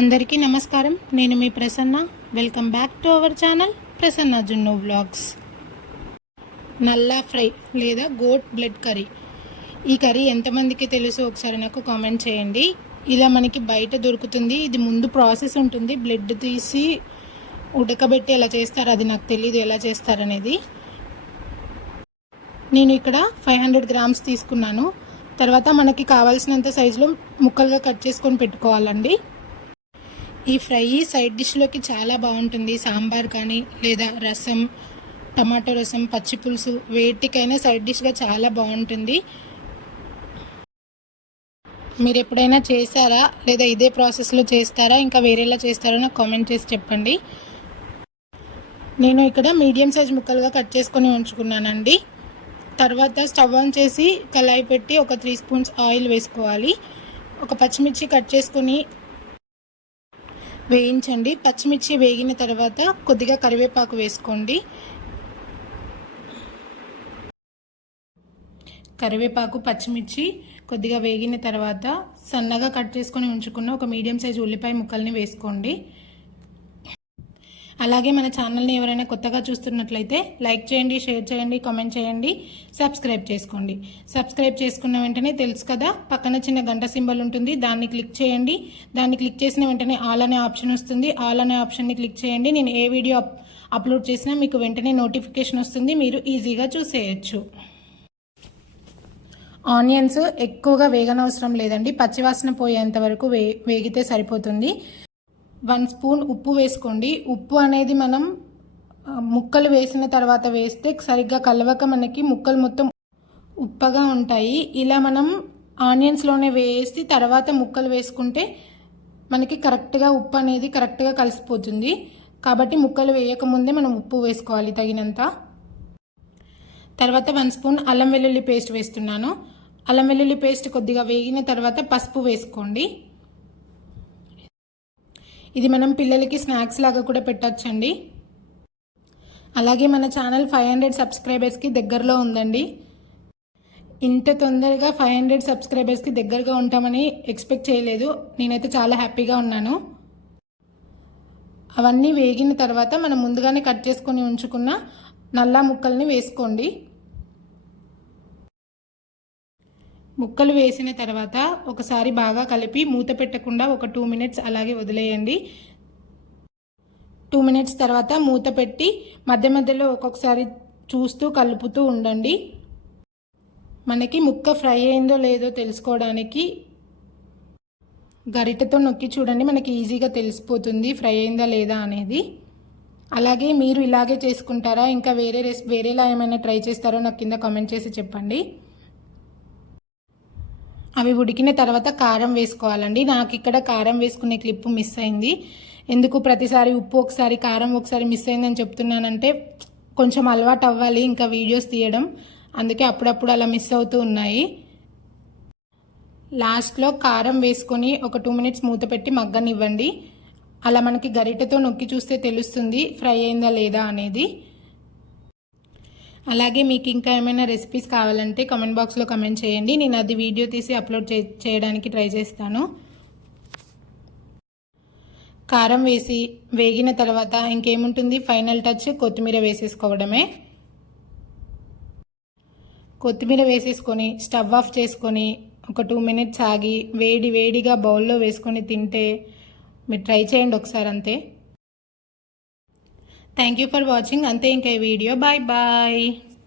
అందరికీ నమస్కారం. నేను మీ Prasanna. Welcome back to our channel Prasanna Junnu vlogs. నల్లా ఫ్రై లేదా గోట్ బ్లడ్ కర్రీ. ఈ కర్రీ ఎంతమందికి తెలుసు ఒకసారి నాకు కామెంట్ చేయండి. ఇలా మనకి బయట దొరుకుతుంది. ఇది ముందు ప్రాసెస్ ఉంటుంది. బ్లడ్ తీసి ఉడకబెట్టి ఎలా చేస్తారు అది నాకు తెలియదు ఎలా చేస్తారనేది. నేను ఇక్కడ 500 గ్రామ్స్ తీసుకున్నాను. తర్వాత మనకి కావాల్సినంత సైజులో ముక్కలుగా కట్ చేసుకొని పెట్టుకోవాలండి. ఈ ఫ్రై సైడ్ డిష్లోకి చాలా బాగుంటుంది. సాంబార్ కానీ లేదా రసం, టమాటో రసం, పచ్చి పులుసు వేటికైనా సైడ్ డిష్గా చాలా బాగుంటుంది. మీరు ఎప్పుడైనా చేశారా లేదా ఇదే ప్రాసెస్లో చేస్తారా ఇంకా వేరేలా చేస్తారో నాకు కామెంట్ చేసి చెప్పండి. నేను ఇక్కడ మీడియం సైజ్ ముక్కలుగా కట్ చేసుకొని ఉంచుకున్నానండి. తర్వాత స్టవ్ ఆన్ చేసి కళాయి పెట్టి ఒక 3 స్పూన్స్ ఆయిల్ వేసుకోవాలి. ఒక పచ్చిమిర్చి కట్ చేసుకొని వేయించండి. పచ్చిమిర్చి వేగిన తర్వాత కొద్దిగా కరివేపాకు వేసుకోండి. కరివేపాకు, పచ్చిమిర్చి కొద్దిగా వేగిన తర్వాత సన్నగా కట్ చేసుకొని ఉంచుకున్న ఒక మీడియం సైజు ఉల్లిపాయ ముక్కల్ని వేసుకోండి. అలాగే మన ఛానల్ని ఎవరైనా కొత్తగా చూస్తున్నట్లయితే లైక్ చేయండి, షేర్ చేయండి, కామెంట్ చేయండి, సబ్స్క్రైబ్ చేసుకోండి. సబ్స్క్రైబ్ చేసుకున్న వెంటనే తెలుసు కదా పక్కన చిన్న గంట సింబల్ ఉంటుంది, దాన్ని క్లిక్ చేయండి. దాన్ని క్లిక్ చేసిన వెంటనే ఆల్ అనే ఆప్షన్ వస్తుంది. ఆల్ అనే ఆప్షన్ని క్లిక్ చేయండి. నేను ఏ వీడియో అప్లోడ్ చేసినా మీకు వెంటనే నోటిఫికేషన్ వస్తుంది. మీరు ఈజీగా చూసేయచ్చు. ఆనియన్స్ ఎక్కువగా వేగనవసరం లేదండి. పచ్చివాసన పోయేంత వరకు వేగితే సరిపోతుంది. 1 స్పూన్ ఉప్పు వేసుకోండి. ఉప్పు అనేది మనం ముక్కలు వేసిన తర్వాత వేస్తే సరిగ్గా కలవక మనకి ముక్కలు మొత్తం ఉప్పగా ఉంటాయి. ఇలా మనం ఆనియన్స్లోనే వేసి తర్వాత ముక్కలు వేసుకుంటే మనకి కరెక్ట్గా ఉప్పు అనేది కరెక్ట్గా కలిసిపోతుంది. కాబట్టి ముక్కలు వేయకముందే మనం ఉప్పు వేసుకోవాలి తగినంత. తర్వాత 1 స్పూన్ అల్లం వెల్లుల్లి పేస్ట్ వేస్తున్నాను. అల్లం వెల్లుల్లి పేస్ట్ కొద్దిగా వేగిన తర్వాత పసుపు వేసుకోండి. ఇది మనం పిల్లలకి స్నాక్స్ లాగా కూడా పెట్టచ్చండి. అలాగే మన ఛానల్ 500 సబ్స్క్రైబర్స్కి దగ్గరలో ఉందండి. ఇంత తొందరగా 500 సబ్స్క్రైబర్స్కి దగ్గరగా ఉంటామని ఎక్స్పెక్ట్ చేయలేదు. నేనైతే చాలా హ్యాపీగా ఉన్నాను. అవన్నీ వేగిన తర్వాత మనం ముందుగానే కట్ చేసుకొని ఉంచుకున్న నల్లా ముక్కల్ని వేసుకోండి. ముక్కలు వేసిన తర్వాత ఒకసారి బాగా కలిపి మూత పెట్టకుండా ఒక 2 మినిట్స్ అలాగే వదిలేయండి. 2 మినిట్స్ తర్వాత మూత పెట్టి మధ్య మధ్యలో ఒక్కొక్కసారి చూస్తూ కలుపుతూ ఉండండి. మనకి ముక్క ఫ్రై అయిందో లేదో తెలుసుకోవడానికి గరిటెతో నొక్కి చూడండి. మనకి ఈజీగా తెలిసిపోతుంది ఫ్రై అయిందా లేదా అనేది. అలాగే మీరు ఇలాగే చేసుకుంటారా ఇంకా వేరేలా ఏమైనా ట్రై చేస్తారో నాకు కింద కామెంట్ చేసి చెప్పండి. అవి ఉడికిన తర్వాత కారం వేసుకోవాలండి. నాకు ఇక్కడ కారం వేసుకునే క్లిప్ మిస్ అయింది. ఎందుకు ప్రతిసారి ఉప్పు ఒకసారి కారం ఒకసారి మిస్ అయిందని చెప్తున్నానంటే కొంచెం అలవాటు అవ్వాలి ఇంకా వీడియోస్ తీయడం. అందుకే అప్పుడప్పుడు అలా మిస్ అవుతూ ఉన్నాయి. లాస్ట్లో కారం వేసుకొని ఒక 2 మినిట్స్ మూత పెట్టి మగ్గనివ్వండి. అలా మనకి గరిటెతో నొక్కి చూస్తే తెలుస్తుంది ఫ్రై అయిందా లేదా అనేది. అలాగే మీకు ఇంకా ఏమైనా రెసిపీస్ కావాలంటే కామెంట్ బాక్స్లో కామెంట్ చేయండి. నేను అది వీడియో తీసి అప్లోడ్ చేయడానికి ట్రై చేస్తాను. కారం వేసి వేగిన తర్వాత ఇంకేముంటుంది, ఫైనల్ టచ్ కొత్తిమీర వేసేసుకోవడమే. కొత్తిమీర వేసేసుకొని స్టవ్ ఆఫ్ చేసుకొని ఒక 2 మినిట్స్ ఆగి వేడిగా బౌల్లో వేసుకొని తింటే మీరు ట్రై చేయండి ఒకసారి అంతే. Thank you for watching. అంతే ఇంకా ఈ వీడియో. Bye bye.